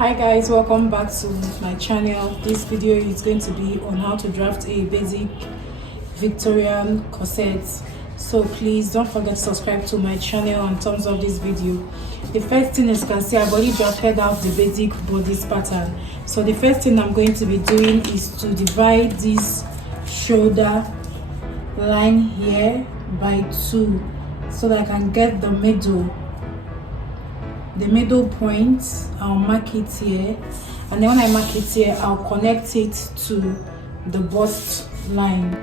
Hi guys, welcome back to my channel. This video is going to be on how to draft a basic Victorian corset. So please don't forget to subscribe to my channel and thumbs up this video. The first thing, as you can see, I've already drafted out the basic bodice pattern. So the first thing I'm going to be doing is to divide this shoulder line here by 2 so that I can get the middle point. I'll mark it here, and then when I mark it here, I'll connect it to the bust line.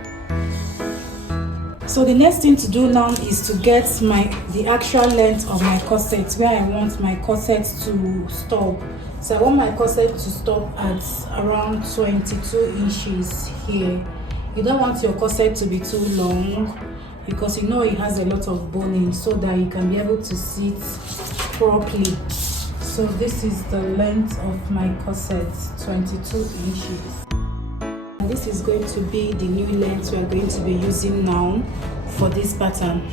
So the next thing to do now is to get the actual length of my corset, where I want my corset to stop. So I want my corset to stop at around 22 inches here. You don't want your corset to be too long because you know it has a lot of boning, so that you can be able to sit properly. So this is the length of my corset, 22 inches. And this is going to be the new length we are going to be using now for this pattern.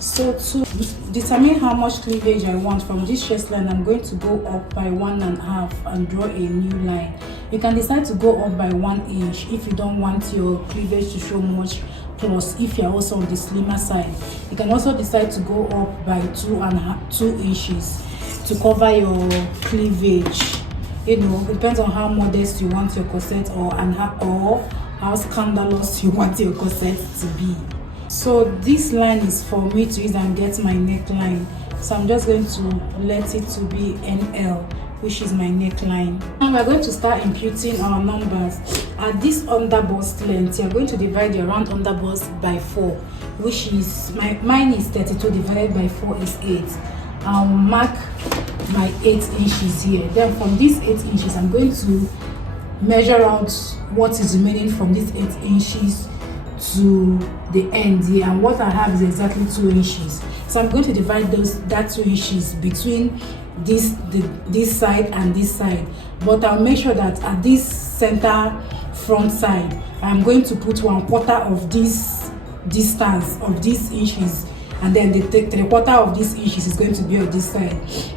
So to determine how much cleavage I want from this waistline, I'm going to go up by 1.5 and draw a new line. You can decide to go up by 1 inch if you don't want your cleavage to show much, plus if you're also on the slimmer side. You can also decide to go up by 2 inches to cover your cleavage. You know, it depends on how modest you want your corset or how scandalous you want your corset to be. So this line is for me to use and get my neckline. So I'm just going to let it to be NL, which is my neckline. And we're going to start imputing our numbers. At this underbust length, you're going to divide your round underbust by 4, which is mine is 32 divided by 4 is 8. I'll mark my 8 inches here. Then from these 8 inches, I'm going to measure out what is remaining from these 8 inches to the end here, and what I have is exactly 2 inches. So I'm going to divide that 2 inches between this side and this side, but I'll make sure that at this center front side, I'm going to put 1/4 of this distance of these inches, and then the 3/4 of these inches is going to be on this side.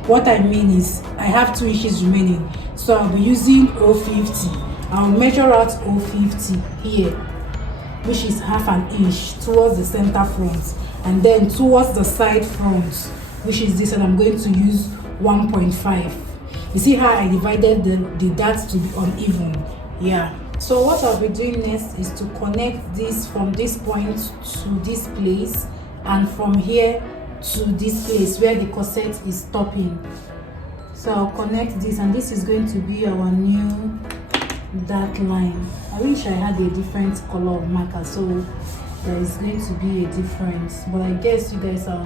What I mean is I have 2 inches remaining, so I'll be using 0.50. I'll measure out 0.50 here, which is 1/2 inch towards the center front, and then towards the side front, which is this, and I'm going to use 1.5. You see how I divided the dots to be uneven? Yeah. So what I'll be doing next is to connect this from this point to this place, and from here to this place where the corset is stopping. So I'll connect this, and this is going to be our new dark line. I wish I had a different color of marker, so there is going to be a difference, but I guess you guys are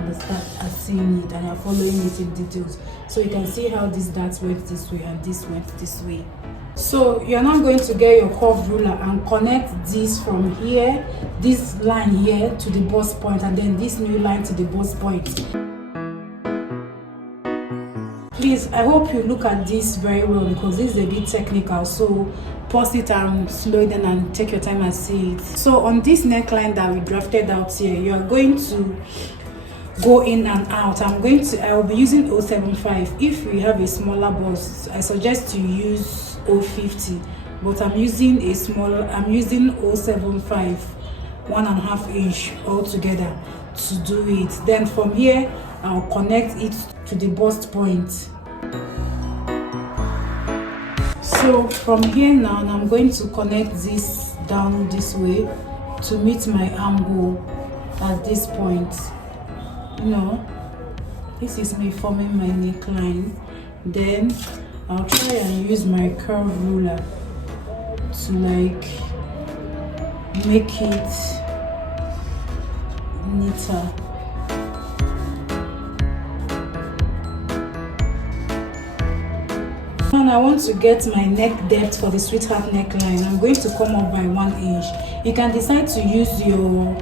seeing it and are following it in details, so you can see how this dot went this way and this went this way. So you're now going to get your curved ruler and connect this from here, this line here to the bust point, and then this new line to the bust point. Please, I hope you look at this very well because this is a bit technical, so pause it and slow it down and take your time and see it. So on this neckline that we drafted out here, you are going to go in and out. I will be using 0.75. If you have a smaller bust, I suggest to use 0.50, but I'm using 0.75, 1.5 inch altogether to do it. Then from here, I'll connect it to the bust point. So from here now, I'm going to connect this down this way to meet my armhole at this point. You know, this is me forming my neckline. Then I'll try and use my curve ruler to like make it neater. And I want to get my neck depth for the sweetheart neckline. I'm going to come up by 1 inch. You can decide to use your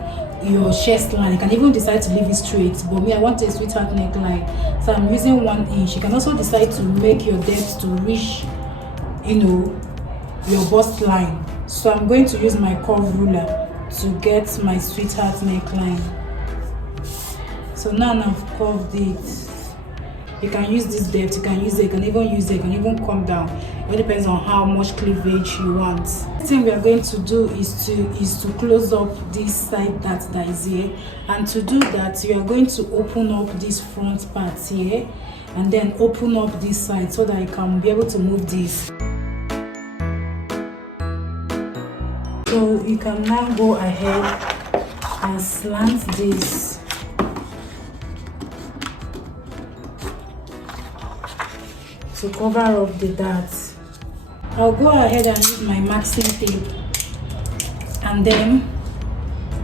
chest line. You can even decide to leave it straight, but me, I want a sweetheart neckline, so I'm using 1 inch. You can also decide to make your depth to reach, you know, your bust line. So I'm going to use my curve ruler to get my sweetheart neckline. So now I've curved it. You can use this depth, you can use it, you can even come down. It depends on how much cleavage you want. The thing we are going to do is to close up this side that is here, and to do that you are going to open up this front part here and then open up this side so that you can be able to move this. So you can now go ahead and slant this. To cover up the darts. I'll go ahead and use my maxing tape and then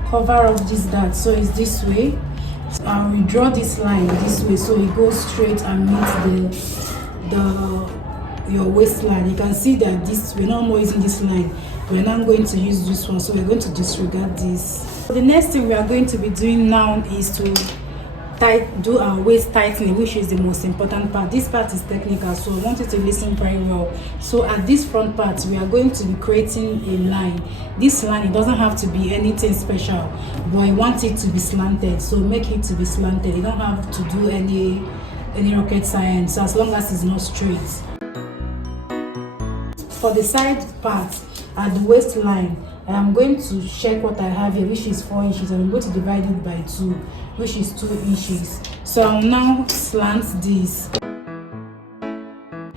cover up this dart. So it's this way. I'll redraw this line this way so it goes straight and meets your waistline. You can see that this we're not more using this line. We're now going to use this one, so we're going to disregard this. The next thing we are going to be doing now is to do our waist tightening, which is the most important part. This part is technical, so I want you to listen very well. So at this front part, we are going to be creating a line. This line, it doesn't have to be anything special, but I want it to be slanted, so make it to be slanted. You don't have to do any rocket science, so as long as it's not straight. For the side part at the waistline, I am going to check what I have here, which is 4 inches, and I'm going to divide it by 2, which is 2 inches. So I'll now slant this.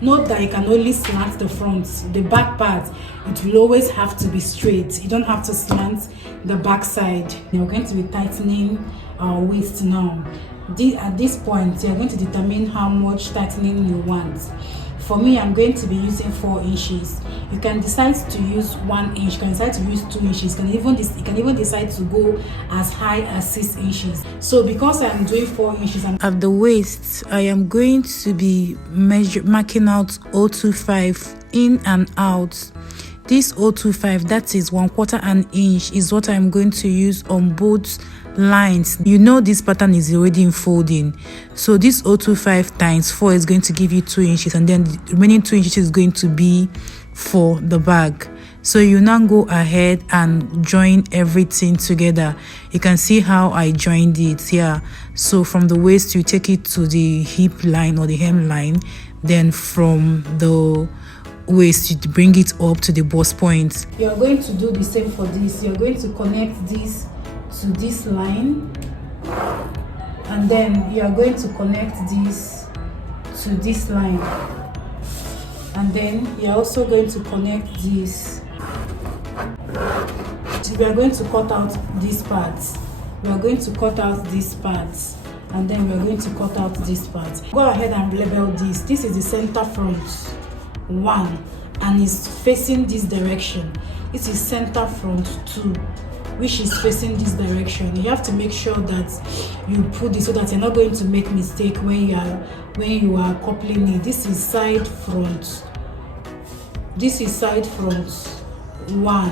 Note that you can only slant the front. The back part, it will always have to be straight. You don't have to slant the back side. We're going to be tightening our waist now. At this point, you're going to determine how much tightening you want. For me, I'm going to be using 4 inches. You can decide to use 1 inch, you can decide to use 2 inches, you can even decide to go as high as 6 inches. So because I'm doing 4 inches, at the waist, I am going to be marking out 025 in and out. This 025, that is 1/4 an inch, is what I'm going to use on both lines. You know this pattern is already in folding, so this 025 times 4 is going to give you 2 inches, and then the remaining 2 inches is going to be for the bag. So you now go ahead and join everything together. You can see how I joined it here. So from the waist, you take it to the hip line or the hem line, then from the waist you bring it up to the bust point. You are going to do the same for this. You're going to connect this to this line, and then you are going to connect this to this line, and then you're also going to connect this. We are going to cut out this part. We are going to cut out this part, and then we are going to cut out this part. Go ahead and label this. This is the center front 1, and it's facing this direction. This is center front 2, which is facing this direction. You have to make sure that you put this so that you're not going to make mistake when you are coupling it. This is side front. This is side front 1,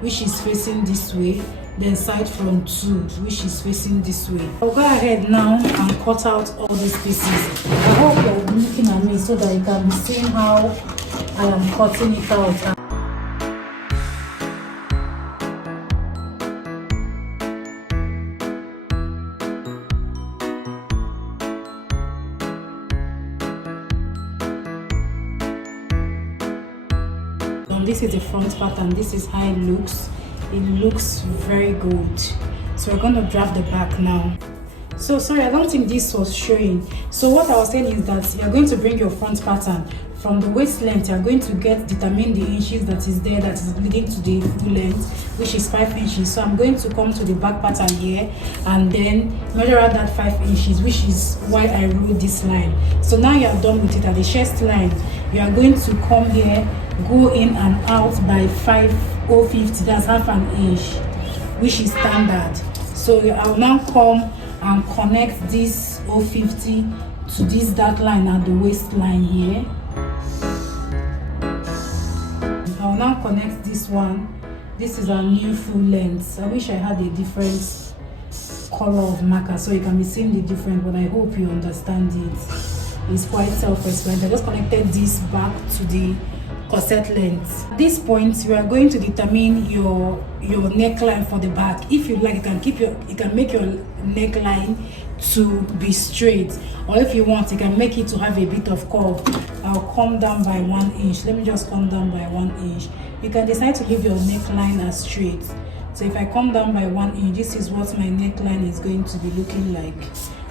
which is facing this way. Then side front 2, which is facing this way. I'll go ahead now and cut out all these pieces. I hope you're looking at me so that you can be seeing how I am cutting it out. This is the front part, and this is how it looks. It looks very good. So we're going to draft the back now. So sorry, I don't think this was showing. So what I was saying is that you're going to bring your front pattern from the waist length. You're going to determine the inches that is there, that is leading to the full length, which is 5 inches. So I'm going to come to the back pattern here and then measure out that 5 inches, which is why I wrote this line. So now you are done with it. At the chest line, you are going to come here, go in and out by 5/050, that's half an inch, which is standard. So I will now come and connect this 050 to this dark line at the waistline here. I will now connect this one. This is our new full length. I wish I had a different color of marker so you can be seeing the difference, but I hope you understand it. It's quite self-explanatory. I just connected this back to the corset length. At this point, you are going to determine your neckline for the back. If you like, you can make your neckline to be straight, or if you want, you can make it to have a bit of curve. I'll come down by 1 inch. Let me just come down by 1 inch. You can decide to leave your neckline as straight. So if I come down by 1 inch, this is what my neckline is going to be looking like.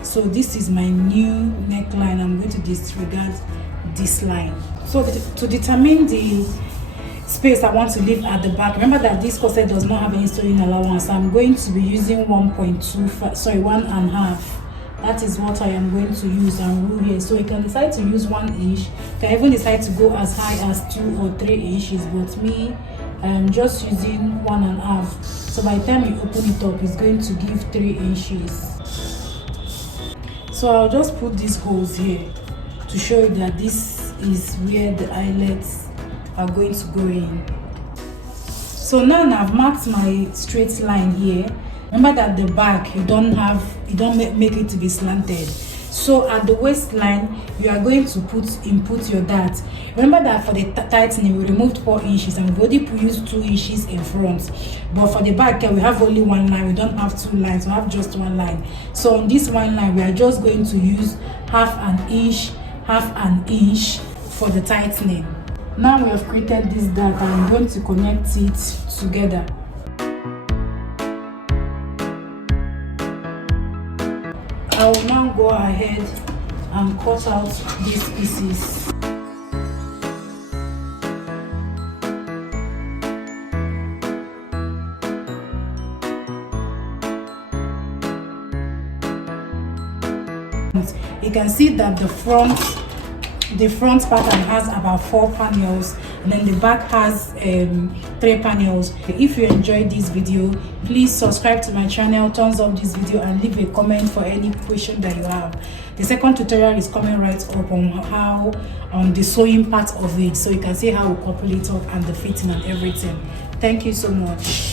So this is my new neckline. I'm going to disregard this line. So to determine the space I want to leave at the back, remember that this corset does not have any sewing allowance. I'm going to be using 1.5. That is what I am going to use and rule here. So you can decide to use 1 inch. You can even decide to go as high as 2 or 3 inches, but me, I am just using 1.5. So by the time you open it up, it's going to give 3 inches. So I'll just put these holes here to show you that this is where the eyelets are going to go in. So now I've marked my straight line here. Remember that the back, you don't make it to be slanted. So at the waistline, you are going to input your dart. Remember that for the tightening, we removed 4 inches and we've already used 2 inches in front. But for the back, we have only 1 line. We don't have 2 lines. We have just 1 line. So on this 1 line, we are just going to use half an inch for the tightening. Now we have created this dart and I'm going to connect it together. I will now go ahead and cut out these pieces. You can see that the front pattern has about 4 panels and then the back has 3 panels. If you enjoyed this video, please subscribe to my channel, thumbs up this video and leave a comment for any question that you have. The second tutorial is coming right up on how the sewing part of it, so you can see how we couple it up and the fitting and everything. Thank you so much.